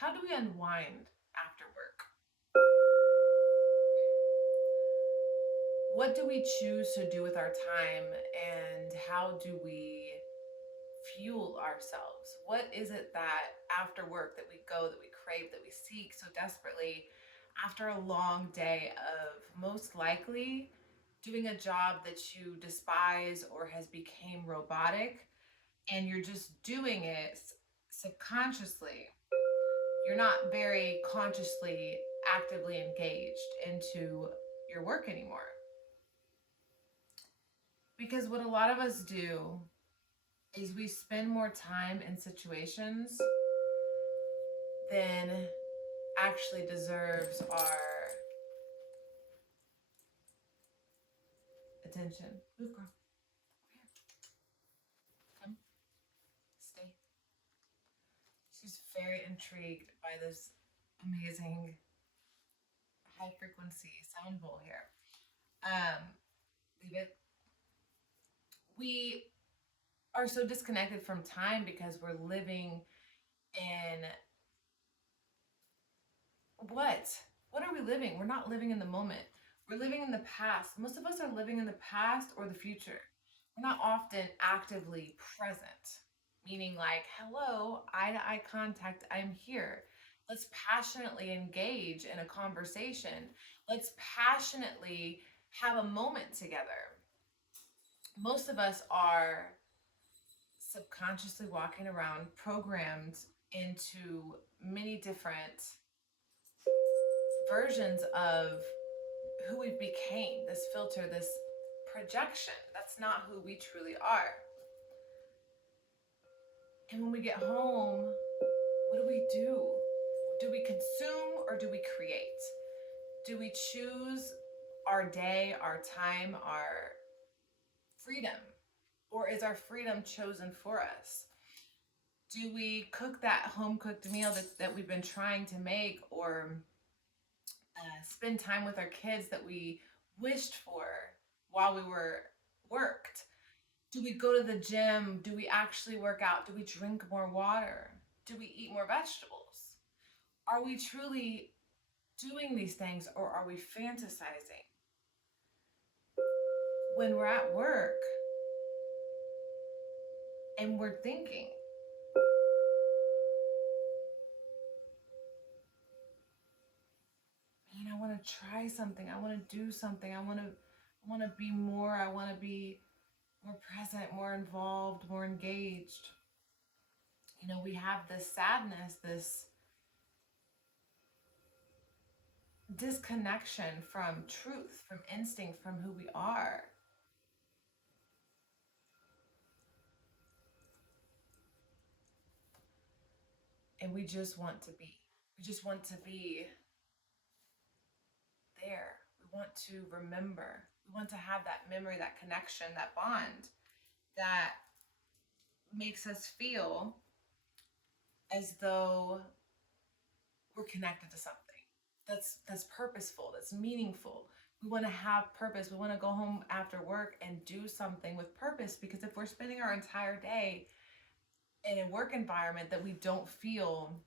how do we unwind after work? What do we choose to do with our time, and how do we fuel ourselves? What is it that after work that we go, that we crave, that we seek so desperately after a long day of most likely doing a job that you despise or has become robotic, and you're just doing it subconsciously? You're not very consciously actively engaged into your work anymore. Because what a lot of us do is we spend more time in situations than actually deserves our attention. Move, girl. Here. Come. Stay. She's very intrigued by this amazing high frequency sound bowl here. Leave it. We are so disconnected from time because we're living in what? What are we living? We're not living in the moment. We're living in the past. Most of us are living in the past or the future. We're not often actively present, meaning like, hello, eye to eye contact, I'm here. Let's passionately engage in a conversation. Let's passionately have a moment together. Most of us are subconsciously walking around programmed into many different versions of who we became, this filter, this projection. That's not who we truly are. And when we get home, what do? Do we consume or do we create? Do we choose our day, our time, our freedom? Or is our freedom chosen for us? Do we cook that home cooked meal that we've been trying to make, or spend time with our kids that we wished for while we were worked? Do we go to the gym? Do we actually work out? Do we drink more water? Do we eat more vegetables? Are we truly doing these things, or are we fantasizing? When we're at work and we're thinking, man, I want to try something. I want to do something. I want to be more. I want to be more present, more involved, more engaged. You know, we have this sadness, this disconnection from truth, from instinct, from who we are. And we just want to be. We just want to be there. We want to remember. We want to have that memory, that connection, that bond that makes us feel as though we're connected to something that's purposeful, that's meaningful. We want to have purpose. We want to go home after work and do something with purpose, because if we're spending our entire day in a work environment that we don't feel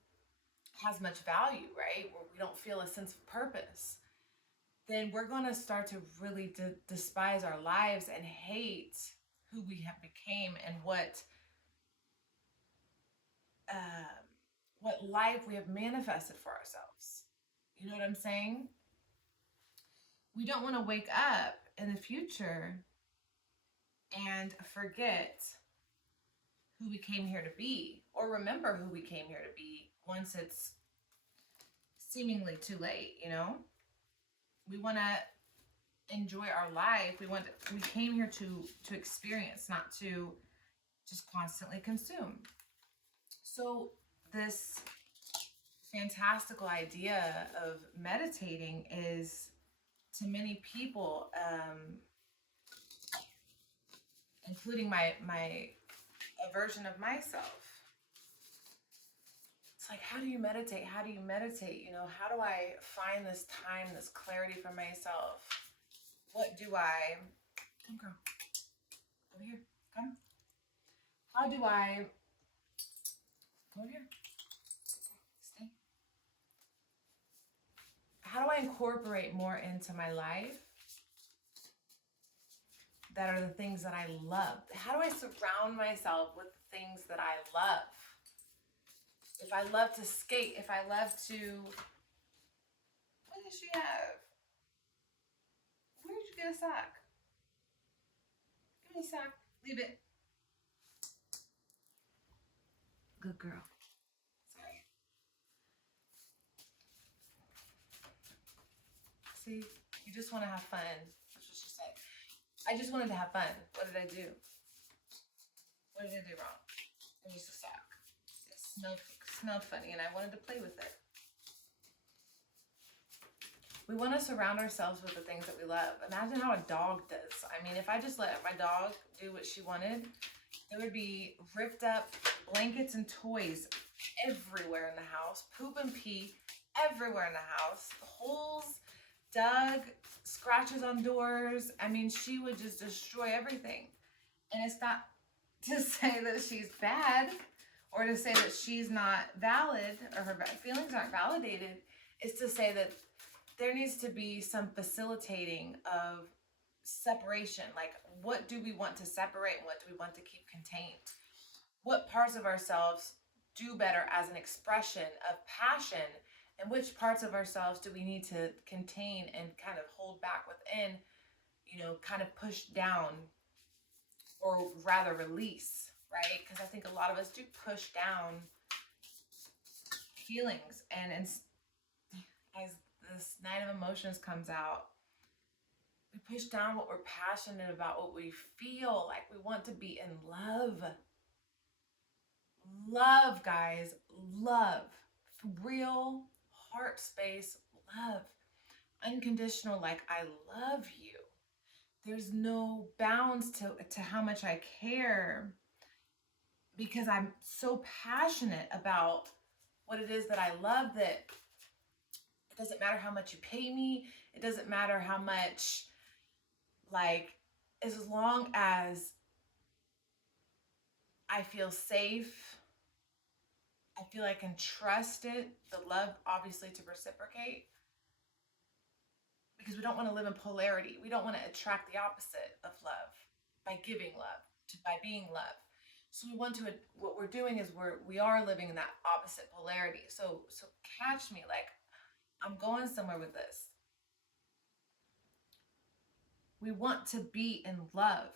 has much value, right? Where we don't feel a sense of purpose, then we're going to start to really despise our lives and hate who we have become and what life we have manifested for ourselves. You know what I'm saying? We don't want to wake up in the future and forget who we came here to be, or remember who we came here to be once it's seemingly too late, you know? We want to enjoy our life. We came here to experience, not to just constantly consume. So this fantastical idea of meditating is, to many people, including my a version of myself, it's like, how do you meditate? How do you meditate? You know, how do I find this time, this clarity for myself? What do I, come girl, over here, come. How do I, go over here, stay. incorporate more into my life that are the things that I love? How do I surround myself with the things that I love? If I love to skate, if I love to, what does she have? Where did you get a sock? Give me a sock. Leave it. Good girl. Sorry. See, you just want to have fun. That's what she said. I just wanted to have fun. What did I do? What did I do wrong? It was a sock. It smelled funny, and I wanted to play with it. We want to surround ourselves with the things that we love. Imagine how a dog does. I mean, if I just let my dog do what she wanted, there would be ripped up blankets and toys everywhere in the house, poop and pee everywhere in the house, holes dug, scratches on doors. I mean, she would just destroy everything. And it's not to say that she's bad or to say that she's not valid or her feelings aren't validated. It's to say that there needs to be some facilitating of separation. Like, what do we want to separate and what do we want to keep contained? What parts of ourselves do better as an expression of passion, and which parts of ourselves do we need to contain and kind of hold back within, kind of push down, or rather release, right? Because I think a lot of us do push down feelings, and as this night of emotions comes out, we push down what we're passionate about, what we feel like. We want to be in love. Love, guys. Love. Real heart space love. Unconditional, like, I love you. There's no bounds to how much I care, because I'm so passionate about what it is that I love, that it doesn't matter how much you pay me. It doesn't matter how much, as long as I feel safe, I feel I can trust it, the love obviously to reciprocate, because we don't want to live in polarity. We don't want to attract the opposite of love by giving love, by being love. So we want to, what we're doing is we are living in that opposite polarity. So catch me, like, I'm going somewhere with this. We want to be in love,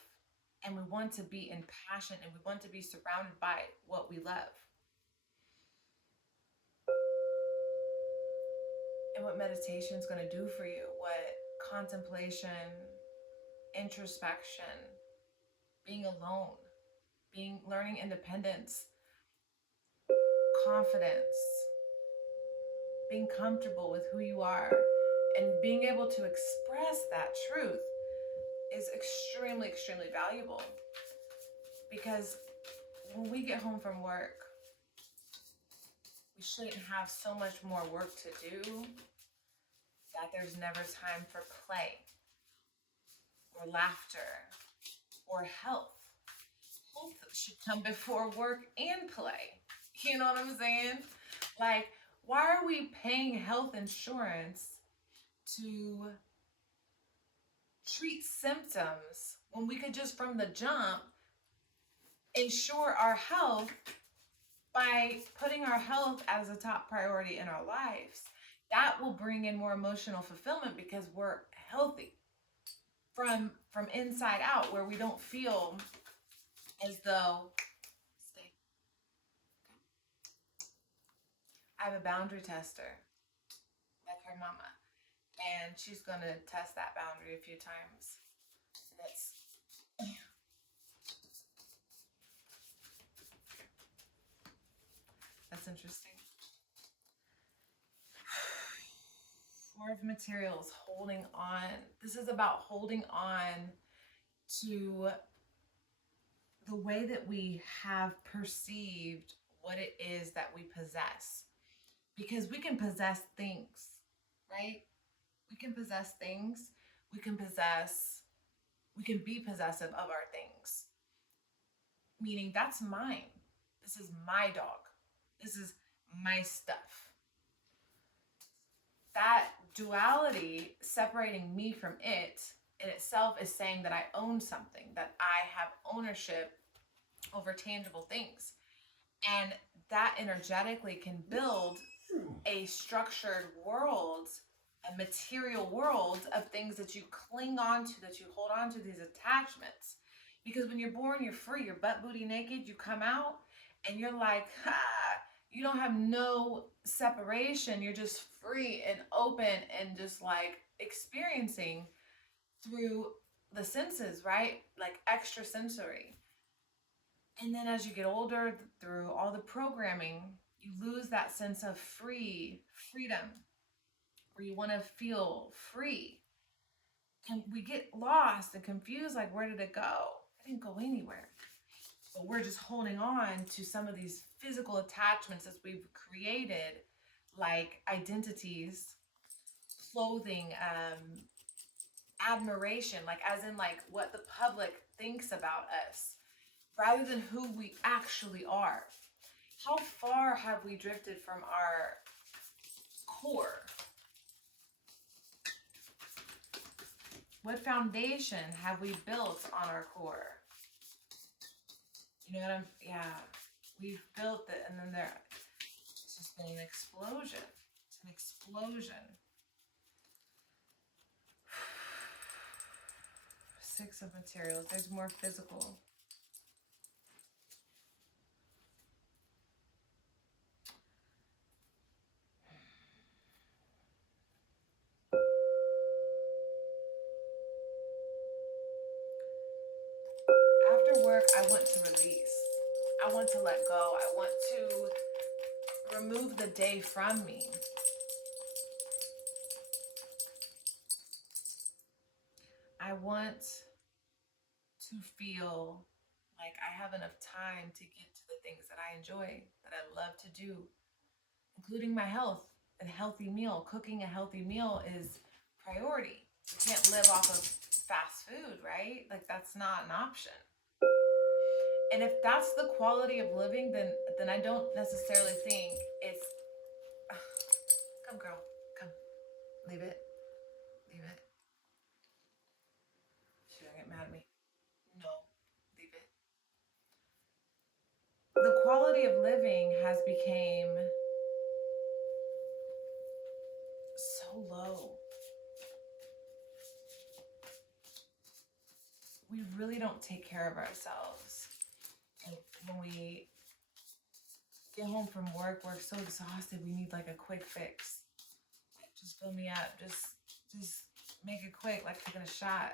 and we want to be in passion, and we want to be surrounded by what we love. And what meditation is going to do for you, what contemplation, introspection, being alone, learning independence, confidence, being comfortable with who you are, and being able to express that truth is extremely, extremely valuable. Because when we get home from work, we shouldn't have so much more work to do that there's never time for play or laughter or health. Health should come before work and play. You know what I'm saying? Like, why are we paying health insurance to treat symptoms when we could just from the jump ensure our health by putting our health as a top priority in our lives? That will bring in more emotional fulfillment because we're healthy from inside out, where we don't feel as though, I have a boundary tester, like her mama, and she's going to test that boundary a few times. That's interesting. Four of Materials, holding on. This is about holding on to the way that we have perceived what it is that we possess. Because we can possess things, right? We can possess things. We can be possessive of our things. Meaning, that's mine. This is my dog. This is my stuff. that duality separating me from it in itself is saying that I own something, that I have ownership over tangible things. And that energetically can build a structured world, a material world of things that you cling on to, that you hold on to, these attachments. Because when you're born, you're free, you're butt booty naked, you come out and you're like, ha, you don't have no separation. You're just free and open and just like experiencing through the senses, right? Like extra sensory. And then as you get older, through all the programming, you lose that sense of freedom, where you want to feel free. And we get lost and confused, like, where did it go? It didn't go anywhere. But we're just holding on to some of these physical attachments that we've created, like identities, clothing, admiration, like as in like what the public thinks about us, rather than who we actually are. How far have we drifted from our core? What foundation have we built on our core? You know what yeah. We've built it, and then it's just been an explosion. It's an explosion. 6 of materials. There's more physical. After work, I want to release. I want to let go. I want to remove the day from me. I want to feel like I have enough time to get to the things that I enjoy, that I love to do, including my health. A healthy meal, cooking a healthy meal is priority. You can't live off of fast food, right? Like that's not an option. And if that's the quality of living, then I don't necessarily think it's come girl, come. Leave it. Leave it. She's gonna get mad at me. No, leave it. The quality of living has become so low. We really don't take care of ourselves. And when we get home from work, we're so exhausted, we need like a quick fix. Just fill me up. Just make it quick, like taking a shot.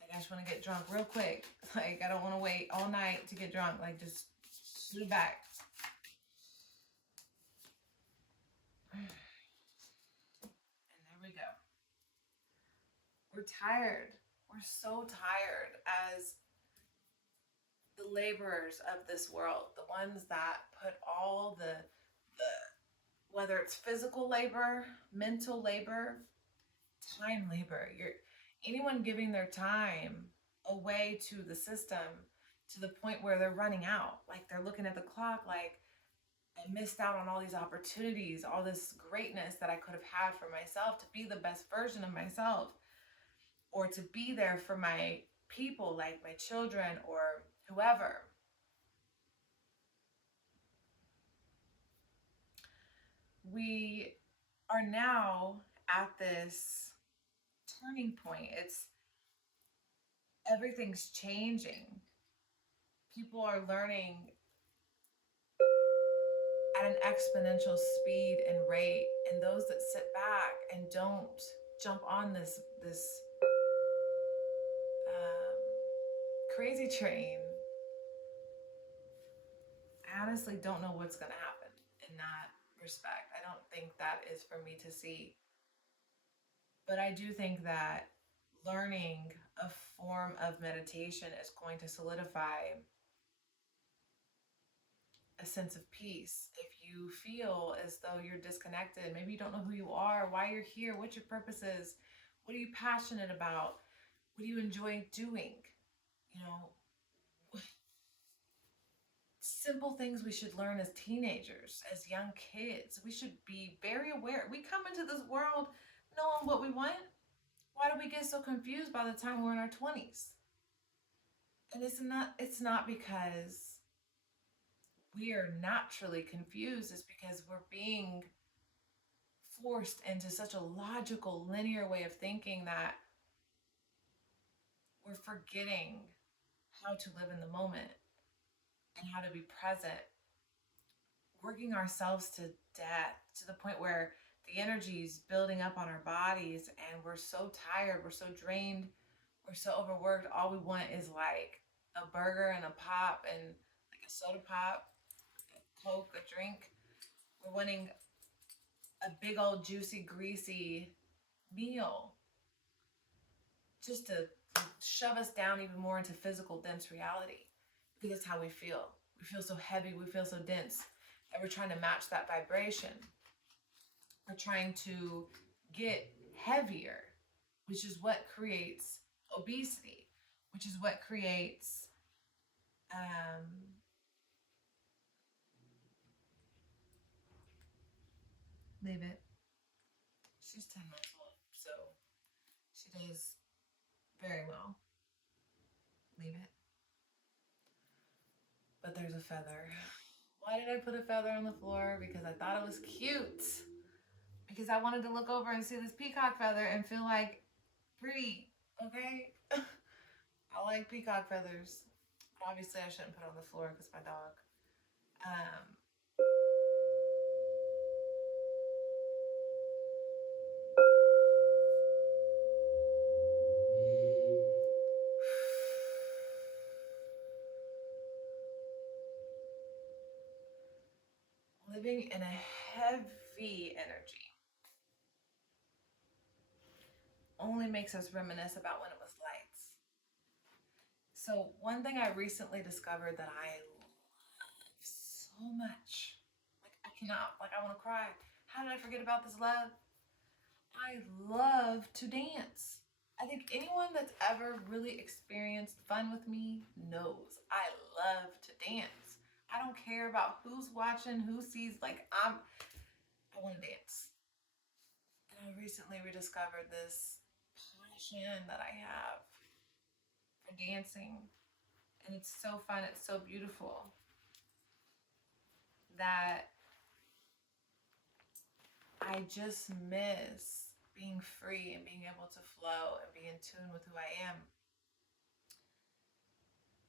Like I just want to get drunk real quick. Like I don't want to wait all night to get drunk. Like just shoot it back. And there we go. We're tired. We're so tired as the laborers of this world, the ones that put all the whether it's physical labor, mental labor, time labor, anyone giving their time away to the system to the point where they're running out. Like they're looking at the clock like, I missed out on all these opportunities, all this greatness that I could have had for myself, to be the best version of myself, or to be there for my people, like my children or whoever. We are now at this turning point. Everything's changing. People are learning at an exponential speed and rate, and those that sit back and don't jump on this crazy train, I honestly don't know what's going to happen in that respect. I don't think that is for me to see. But I do think that learning a form of meditation is going to solidify a sense of peace. If you feel as though you're disconnected, maybe you don't know who you are, why you're here, what your purpose is, what are you passionate about, what do you enjoy doing, simple things we should learn as teenagers, as young kids. We should be very aware. We come into this world knowing what we want. Why do we get so confused by the time we're in our 20s? And it's not because we are naturally confused. It's because we're being forced into such a logical, linear way of thinking that we're forgetting how to live in the moment and how to be present, working ourselves to death to the point where the energy is building up on our bodies and we're so tired, we're so drained, we're so overworked. All we want is like a burger and a pop and like a soda pop, a Coke, a drink. We're wanting a big old juicy, greasy meal just to shove us down even more into physical, dense reality, because that's how we feel. We feel so heavy, we feel so dense, and we're trying to match that vibration. We're trying to get heavier, which is what creates obesity, which is what creates leave it. She's 10 months old, so she does very well. Leave it. But there's a feather. Why did I put a feather on the floor? Because I thought it was cute. Because I wanted to look over and see this peacock feather and feel like pretty, okay? I like peacock feathers. Obviously, I shouldn't put it on the floor because my dog. Living in a heavy energy only makes us reminisce about when it was light. So one thing I recently discovered that I love so much, like I cannot, like I want to cry. How did I forget about this love? I love to dance. I think anyone that's ever really experienced fun with me knows I love to dance. I don't care about who's watching, who sees, like I want to dance. And I recently rediscovered this passion that I have for dancing. And it's so fun, it's so beautiful that I just miss being free and being able to flow and be in tune with who I am.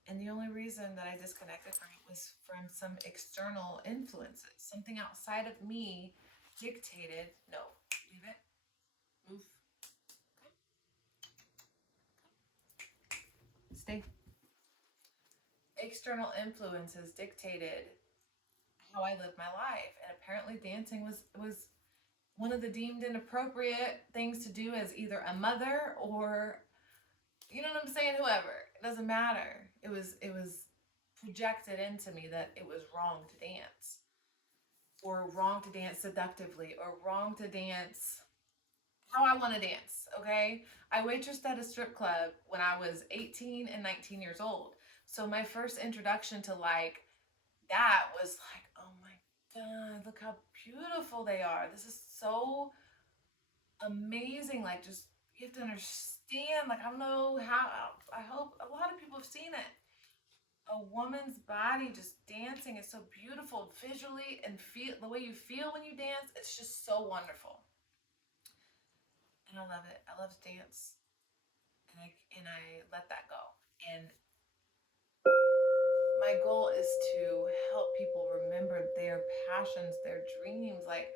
And the only reason that I disconnected from it was from some external influences. Something outside of me dictated, no, leave it, move, stay. External influences dictated how I lived my life. And apparently dancing was one of the deemed inappropriate things to do as either a mother or, you know what I'm saying, whoever. It doesn't matter. It was projected into me that it was wrong to dance, or wrong to dance seductively, or wrong to dance how I want to dance, okay? I waitressed at a strip club when I was 18 and 19 years old. So my first introduction to like that was like, oh my God, look how beautiful they are. This is so amazing. Like, just, you have to understand, like, I don't know how, I hope a lot of people have seen it. A woman's body just dancing is so beautiful visually, and feel the way you feel when you dance. It's just so wonderful. And I love it. I love to dance. And I let that go. And my goal is to help people remember their passions, their dreams. Like,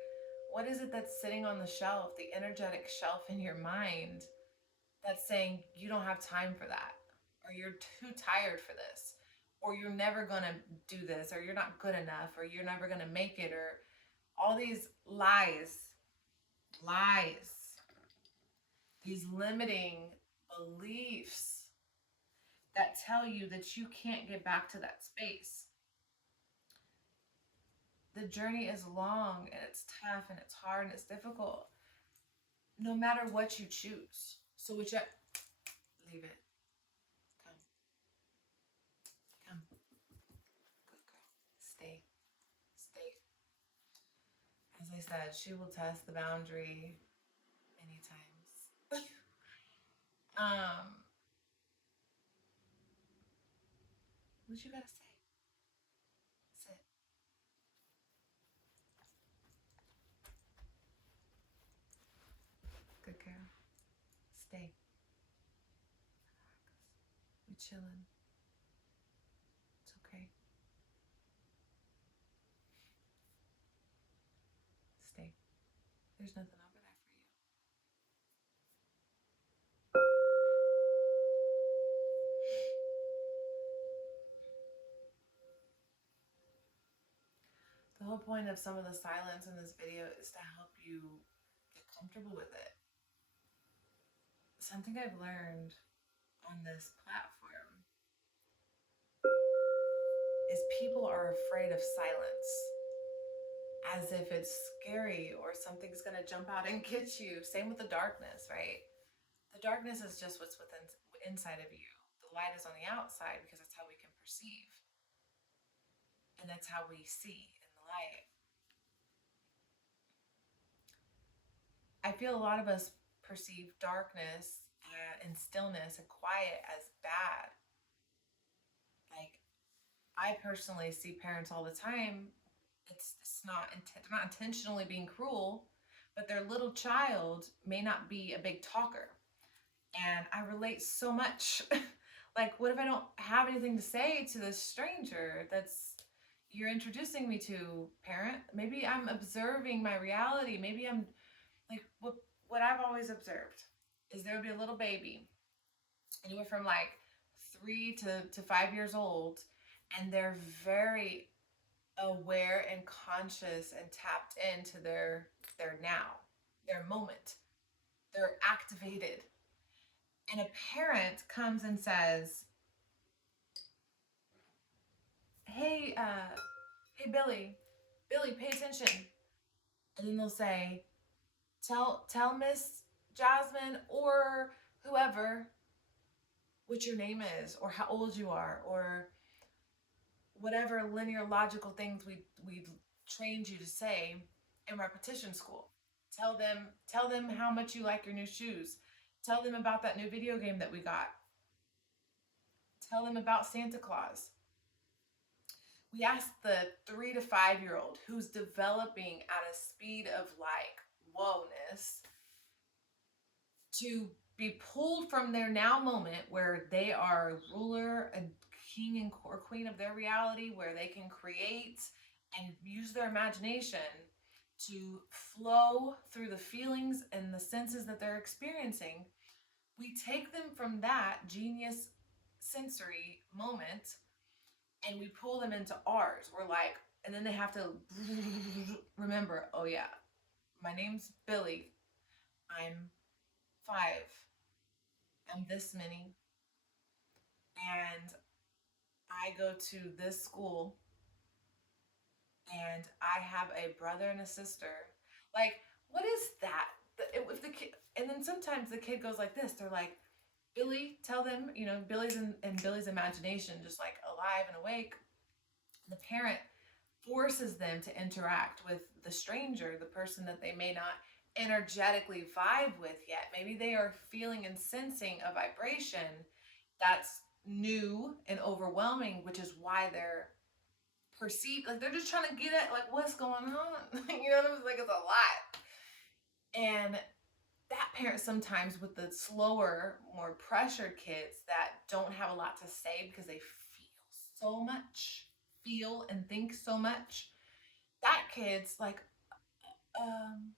what is it that's sitting on the shelf, the energetic shelf in your mind, that's saying you don't have time for that, or you're too tired for this, or you're never going to do this, or you're not good enough, or you're never going to make it, or all these lies, these limiting beliefs that tell you that you can't get back to that space. The journey is long and it's tough and it's hard and it's difficult, no matter what you choose. So whichever, leave it. Come. Come. Good girl. they said, she will test the boundary many times. What you gotta say? Sit. Good girl. Stay. We chilling. It's okay. Stay. There's nothing over there for you. The whole point of some of the silence in this video is to help you get comfortable with it. Something I've learned on this platform is people are afraid of silence, as if it's scary or something's going to jump out and get you. Same with the darkness, right? The darkness is just what's within inside of you. The light is on the outside because that's how we can perceive. And that's how we see in the light. I feel a lot of us perceive darkness and stillness and quiet as bad. Like, I personally see parents all the time. It's not they're not intentionally being cruel, but their little child may not be a big talker, and I relate so much. Like, what if I don't have anything to say to this stranger that's you're introducing me to, parent? Maybe I'm observing my reality. Maybe I'm like what I've always observed is there would be a little baby, anywhere from like 3 to 5 years old, and they're very aware and conscious and tapped into their now, their moment. They're activated. And a parent comes and says, hey, hey, Billy, pay attention. And then they'll say, tell Miss Jasmine or whoever what your name is, or how old you are, or whatever linear logical things we trained you to say in repetition school. Tell them how much you like your new shoes. Tell them about that new video game that we got. Tell them about Santa Claus. We asked the 3 to 5-year-old who's developing at a speed of like whoa-ness to be pulled from their now moment where they are ruler and king and or queen of their reality, where they can create and use their imagination to flow through the feelings and the senses that they're experiencing. We take them from that genius sensory moment and we pull them into ours. We're like, and then they have to remember, oh yeah, my name's Billy. I'm 5. I'm this many. And I go to this school. And I have a brother and a sister. Like, what is that? If the kid, and then sometimes the kid goes like this. They're like, Billy, tell them, Billy's in Billy's imagination, just like alive and awake. The parent forces them to interact with the stranger, the person that they may not energetically vibe with yet. Maybe they are feeling and sensing a vibration that's new and overwhelming, which is why they're perceived, like they're just trying to get at like what's going on. You know what I'm saying? Like, it's a lot. And that parent sometimes with the slower, more pressured kids that don't have a lot to say because they feel and think so much, that kid's like, I'm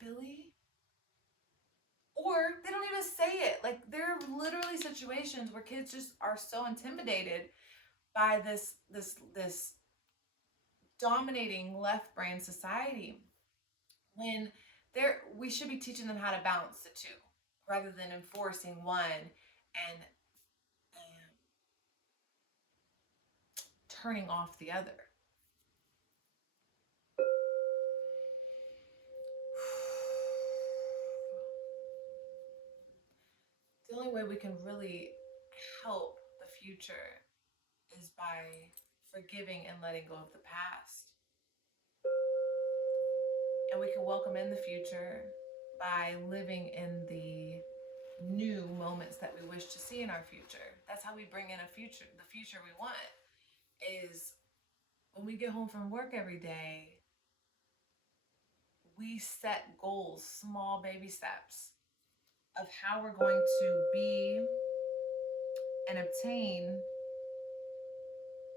Billy. Or they don't even say it. Like, there are literally situations where kids just are so intimidated by this dominating left brain society, when we should be teaching them how to balance the two rather than enforcing one and turning off the other. The only way we can really help the future is by forgiving and letting go of the past. And we can welcome in the future by living in the new moments that we wish to see in our future. That's how we bring in the future we want is when we get home from work every day, we set goals, small baby steps of how we're going to be and obtain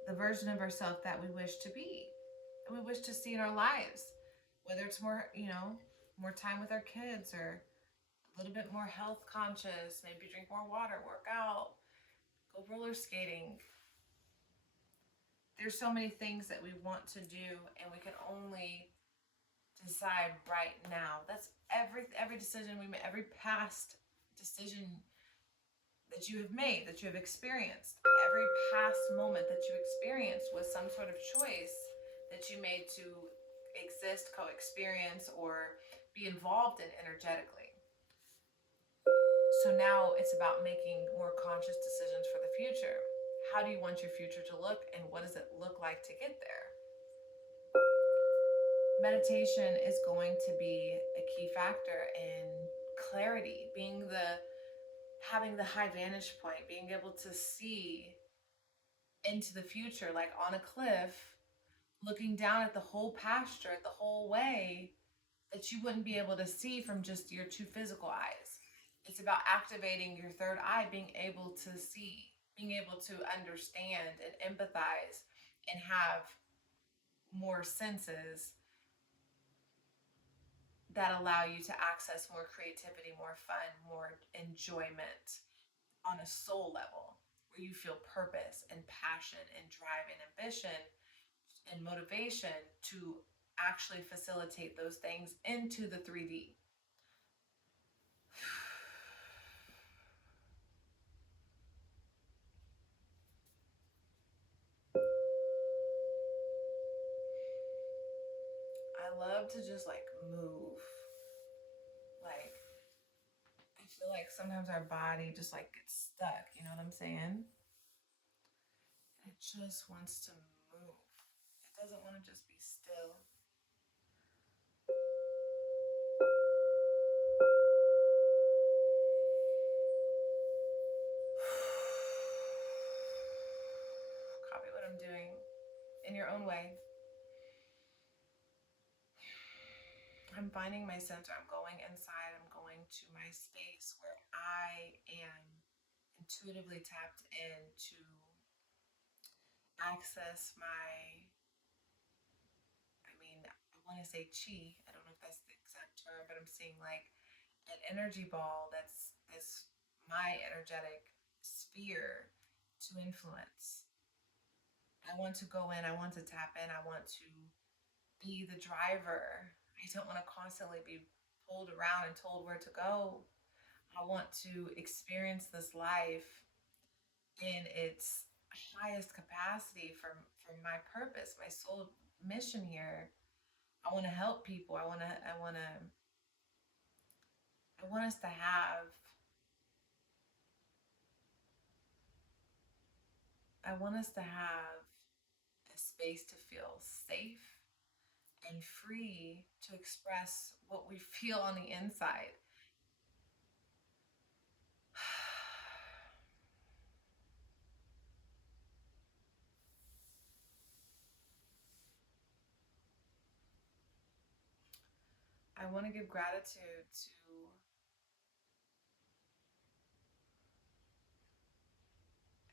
the version of ourselves that we wish to be and we wish to see in our lives, whether it's more, more time with our kids or a little bit more health conscious, maybe drink more water, work out, go roller skating. There's so many things that we want to do and we can only decide right now. That's every decision we make, every past decision that you have made, that you have experienced, every past moment that you experienced was some sort of choice that you made to exist, co-experience, or be involved in energetically. So now it's about making more conscious decisions for the future. How do you want your future to look, and what does it look like to get there? Meditation is going to be a key factor in clarity, having the high vantage point, being able to see into the future, like on a cliff, looking down at the whole pasture, the whole way that you wouldn't be able to see from just your two physical eyes. It's about activating your third eye, being able to see, being able to understand and empathize and have more senses that allow you to access more creativity, more fun, more enjoyment on a soul level, where you feel purpose and passion and drive and ambition and motivation to actually facilitate those things into the 3D. I love to just like move. Like, I feel like sometimes our body just like gets stuck, you know what I'm saying? It just wants to move. It doesn't want to just be still. Copy what I'm doing in your own way. I'm finding my center. I'm going inside. I'm going to my space where I am intuitively tapped in to access I want to say chi. I don't know if that's the exact term, but I'm seeing like an energy ball that's my energetic sphere to influence. I want to go in. I want to tap in. I want to be the driver. I don't want to constantly be pulled around and told where to go. I want to experience this life in its highest capacity for my purpose, my soul mission here. I want to help people. I want us to have a space to feel safe and free to express what we feel on the inside. I want to give gratitude to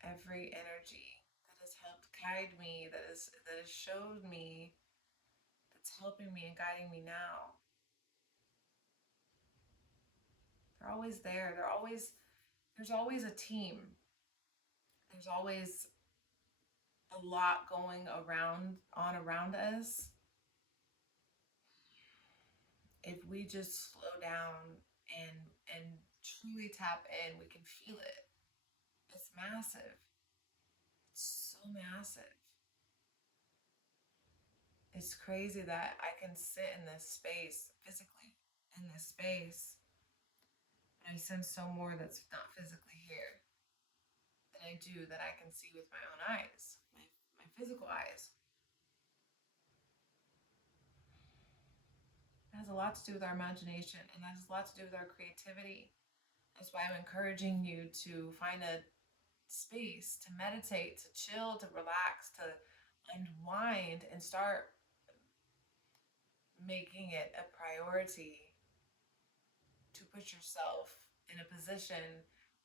every energy that has helped guide me, that has showed me, that's helping me and guiding me now. They're always there. There's always a team. There's always a lot going around us. If we just slow down and truly tap in, we can feel it. It's massive. It's so massive. It's crazy that I can sit in this space physically, in this space, and I sense so more that's not physically here than I do that I can see with my own eyes, my physical eyes. has a lot to do with our imagination, and that has a lot to do with our creativity. That's why I'm encouraging you to find a space to meditate, to chill, to relax, to unwind, and start making it a priority to put yourself in a position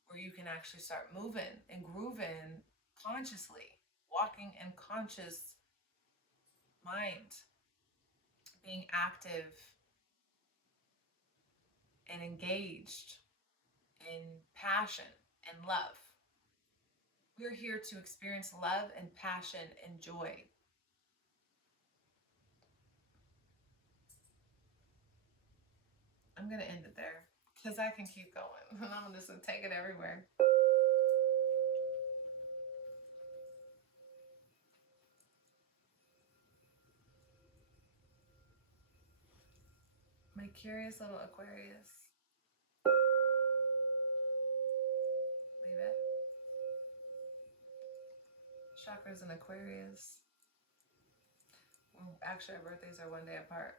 where you can actually start moving and grooving consciously, walking in conscious mind, being active and engaged in passion and love. We're here to experience love and passion and joy. I'm going to end it there because I can keep going. I'm just going to take it everywhere. My curious little Aquarius. Leave it. Chakras and Aquarius. Well, actually, our birthdays are one day apart.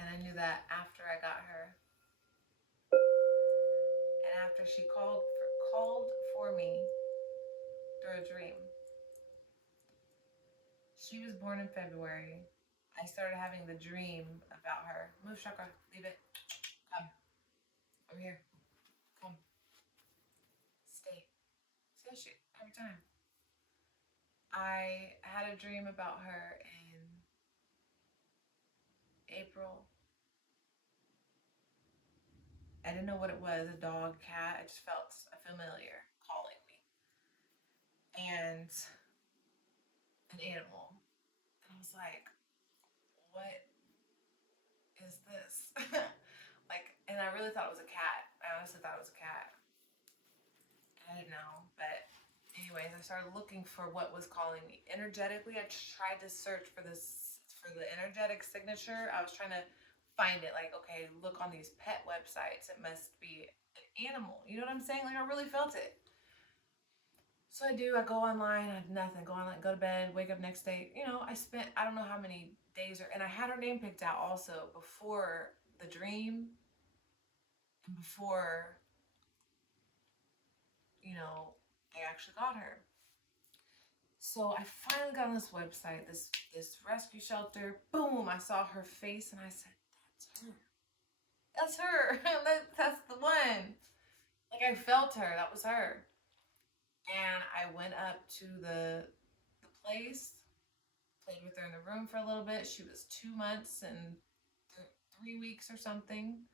And I knew that after I got her. And after she called for me through a dream. She was born in February. I started having the dream about her. Move, chakra. Leave it. Come. Over here. Come. Stay. Says she every time. I had a dream about her in April. I didn't know what it was, a dog, cat. I just felt a familiar calling me. And an animal. And I was like, what is this? And I really thought it was a cat. I honestly thought it was a cat. I didn't know, but anyways, I started looking for what was calling me. Energetically, I tried to search for the energetic signature. I was trying to find it. Like, okay, look on these pet websites. It must be an animal. You know what I'm saying? Like, I really felt it. So I do. I go online. I had nothing. Go online, go to bed, wake up next day. I spent, I don't know how many days, and I had her name picked out also before the dream and before, I actually got her. So I finally got on this website, this rescue shelter. Boom! I saw her face and I said, "That's her. That's her. That's the one." Like, I felt her. That was her. And I went up to the place, played with her in the room for a little bit. She was 2 months and 3 weeks or something.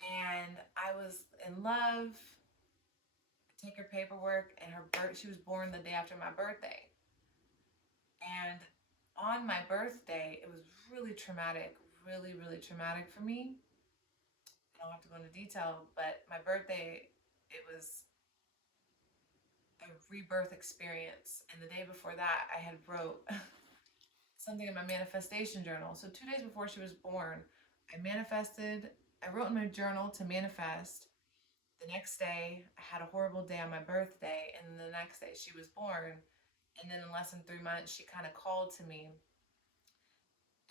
And I was in love. Take her paperwork, and she was born the day after my birthday. And on my birthday, it was really traumatic, really, really traumatic for me. I don't have to go into detail, but my birthday, it was a rebirth experience. And the day before that, I had wrote something in my manifestation journal. So 2 days before she was born, I wrote in my journal to manifest. The next day, I had a horrible day on my birthday, and then the next day she was born. And then in less than 3 months, she kind of called to me.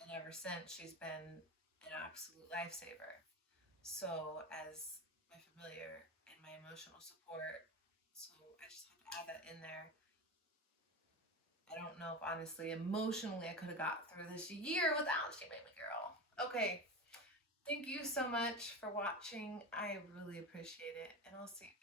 And ever since, she's been an absolute lifesaver. So as my familiar and my emotional support, so I just have to add that in there. I don't know if honestly, emotionally, I could have got through this year without She Baby Girl. Okay. Thank you so much for watching. I really appreciate it. And I'll see you